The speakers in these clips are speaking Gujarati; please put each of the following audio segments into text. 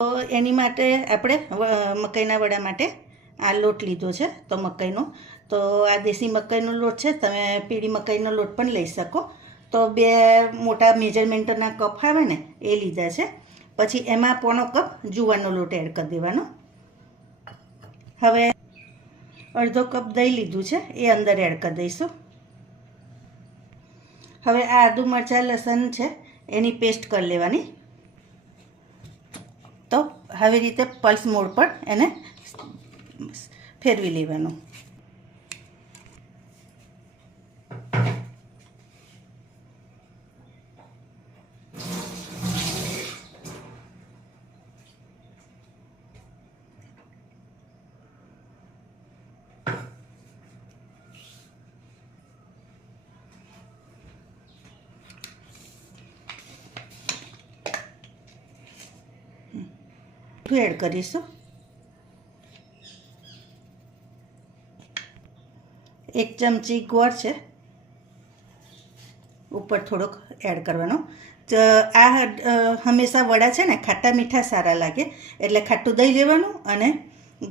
તો એની માટે આપણે મકાઈના વડા માટે આ લોટ લીધો છે તો મકાઈનો. તો આ દેશી મકાઈનો લોટ છે, તમે પીળી મકાઈનો લોટ પણ લઈ શકો. તો 2 મોટા મેજરમેન્ટના કપ આવે ને એ લીધા છે. પછી એમાં 1/4 કપ જુવારનો લોટ એડ કરી દેવાનો. હવે અડધો કપ દહીં લીધું છે એ અંદર એડ કરી દઈશું. હવે આ આદુ મરચાં લસણ છે એની પેસ્ટ કરી લેવાની. તો આવી રીતે પલ્સ મોડ પર એને ફેરવી લેવાનું. એડ કરીશું. 1 ચમચી ગોળ છે ઉપર થોડોક એડ કરવાનો. તો આ હંમેશા વડા છે ને ખાટા મીઠા સારા લાગે એટલે ખાટું દહીં લેવાનું અને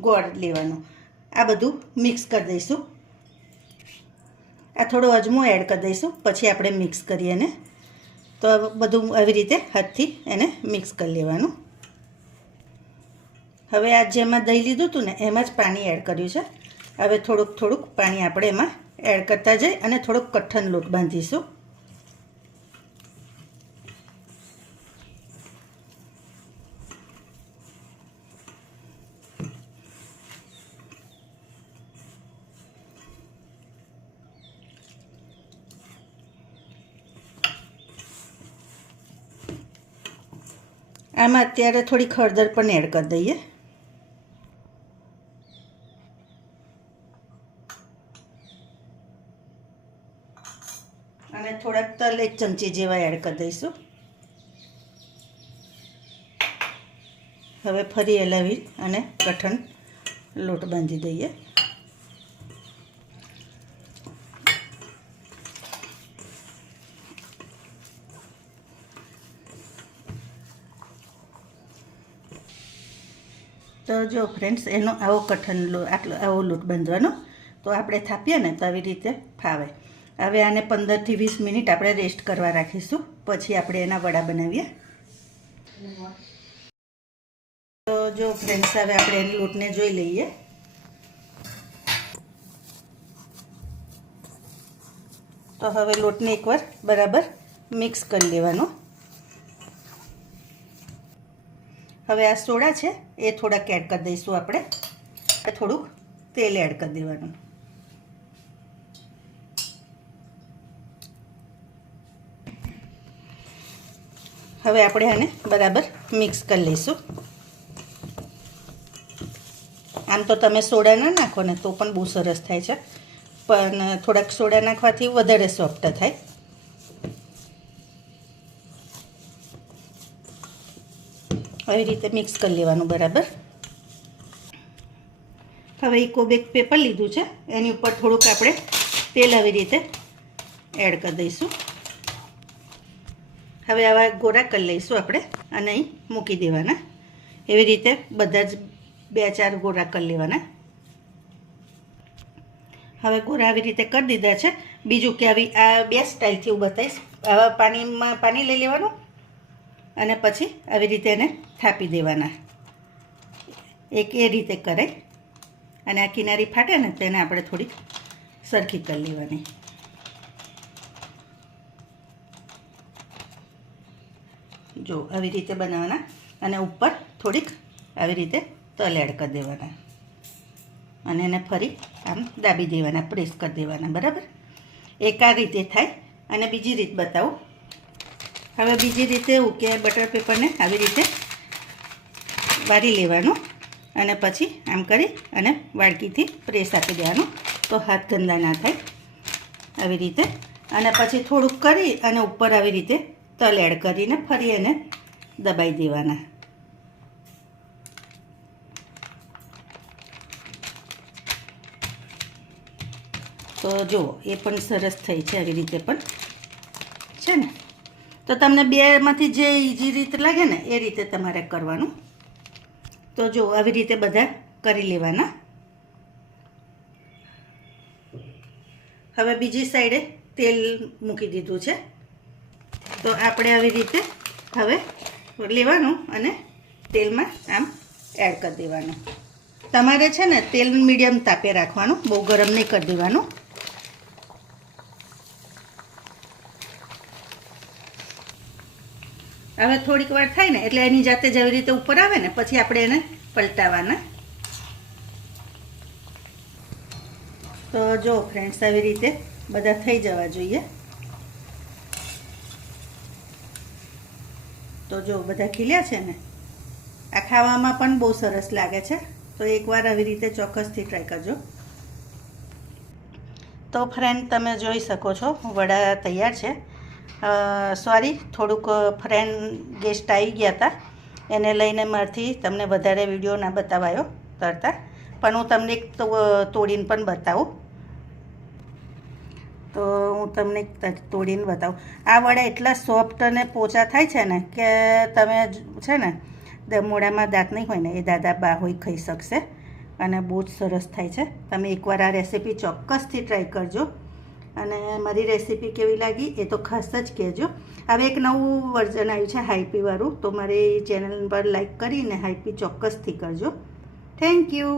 ગોળ લેવાનું. આ બધું મિક્સ કરી દઈશું. આ થોડો અજમો એડ કરી દઈશું પછી આપણે મિક્સ કરીએ એને. તો બધું આવી રીતે હાથથી એને મિક્સ કરી લેવાનું. હવે આ જેમાં દહીં લીધું હતું ને એમાં જ પાણી એડ કર્યું છે. હવે થોડુંક પાણી આપણે એમાં એડ કરતા જઈ અને થોડોક કઠણ લોટ બાંધીશું. આમાં અત્યારે થોડી હળદર પણ એડ કરી દઈએ. અને થોડાક તલ 1 ચમચી જેવા એડ કરી દઈશું. હવે ફરી હલાવી અને કઠણ લોટ બાંધી દઈએ. તો જો ફ્રેન્ડ્સ એનો આવો આવો લોટ બાંધવાનો. તો આપણે થાપીએ ને તો આવી રીતે ફાવે. હવે આને 15 થી 20 મિનિટ આપણે રેસ્ટ કરવા રાખીશું. પછી આપણે એના વડા બનાવીએ. તો જો ફ્રેન્ડ્સ હવે આપણે એની લોટને જોઈ લઈએ. તો હવે લોટને એકવાર બરાબર મિક્સ કરી લેવાનો. હવે આ સોડા છે એ થોડાક એડ કરી દઈશું આપણે. થોડુંક તેલ એડ કરી દેવાનું. હવે આપણે આને બરાબર મિક્સ કરી લઈશું. આમ તો તમે સોડા ના નાખો ને તો પણ બહુ સરસ થાય છે, પણ થોડાક સોડા નાખવાથી વધારે સોફ્ટ થાય. આવી રીતે મિક્સ કરી લેવાનું બરાબર. હવે ઇકો બેક પેપર લીધું છે એની ઉપર થોડુંક આપણે તેલ આવી રીતે એડ કરી દઈશું. હવે આવા ગોળા કરી લઈશું આપણે અને અહીં મૂકી દેવાના. એવી રીતે બધા જ 2-4 ગોળા કરી લેવાના. હવે ગોળા આવી રીતે કરી દીધા છે. બીજું કે આવી આ 2 સ્ટાઇલથી હું બતાવીશ. આવા પાણીમાં પાણી લઈ લેવાનું અને પછી આવી રીતે એને થાપી દેવાના. એક એ રીતે કરાય અને આ કિનારી ફાટે ને તેને આપણે થોડી સરખી કરી લેવાની. જો આવી રીતે બનાવવાના અને ઉપર થોડીક આવી રીતે તલ એડ કરી દેવાના અને એને ફરી આમ દાબી દેવાના, પ્રેસ કરી દેવાના. બરાબર. એક આ રીતે થાય. અને બીજી રીત બતાવું. હવે બીજી રીતે એવું કે બટર પેપરને આવી રીતે વારી લેવાનું અને પછી આમ કરી અને વાડકીથી પ્રેસ આપી દેવાનું તો હાથ ગંદા ના થાય. આવી રીતે અને પછી થોડુંક કરી અને ઉપર આવી રીતે તલ એડ કરીને ફરી એને દબાઈ દેવાના. તો જુઓ એ પણ સરસ થઈ છે. આવી રીતે પણ છે ને. તો તમને બેમાંથી જે ઈઝી રીત લાગે ને એ રીતે તમારે કરવાનું. તો જો આવી રીતે બધા કરી લેવાના. હવે બીજી સાઈડે તેલ મૂકી દીધું છે, તો આપણે આવી રીતે હવે લેવાનું અને તેલમાં આમ એડ કરી દેવાનું. તમારે છે ને તેલ મીડિયમ તાપે રાખવાનું, બહુ ગરમ નહીં કરી દેવાનું. હવે થોડીક વાર થાય ને એટલે એની જાતે જ આવી રીતે ઉપર આવે ને પછી આપણે એને પલટાવવાના. તો જો ફ્રેન્ડ્સ આવી રીતે બધા થઈ જવા જોઈએ. તો જો બધા ખીલ્યા છે ને, આ ખાવામાં પણ બહુ સરસ લાગે છે. તો એકવાર આવી રીતે ચોક્કસથી ટ્રાય કરજો. તો ફ્રેન્ડ તમે જોઈ શકો છો વડા તૈયાર છે. સોરી, થોડુંક ફ્રેન્ડ ગેસ્ટ આવી ગયા હતા, એને લઈને મારાથી તમને વધારે વિડીયો ના બતાવાયો તરતા, પણ હું તમને એક તોડીને પણ બતાવું. તો હું તમને તોડીને બતાવું. આ વડા એટલા સોફ્ટ અને પોચા થાય છે ને કે તમે છે ને મોઢામાં દાંત નહીં હોય ને એ દાદા બા હોય ખાઈ શકશે, અને બહુ જ સરસ થાય છે. તમે એકવાર આ રેસીપી ચોક્કસથી ટ્રાય કરજો, અને મારી રેસીપી કેવી લાગી એ તો ખાસ જ કહેજો. હવે એક નવું વર્ઝન આવ્યું છે હાઈપીવાળું, તો મારી ચેનલ પર લાઈક કરીને હાઈપી ચોક્કસથી કરજો. Thank you.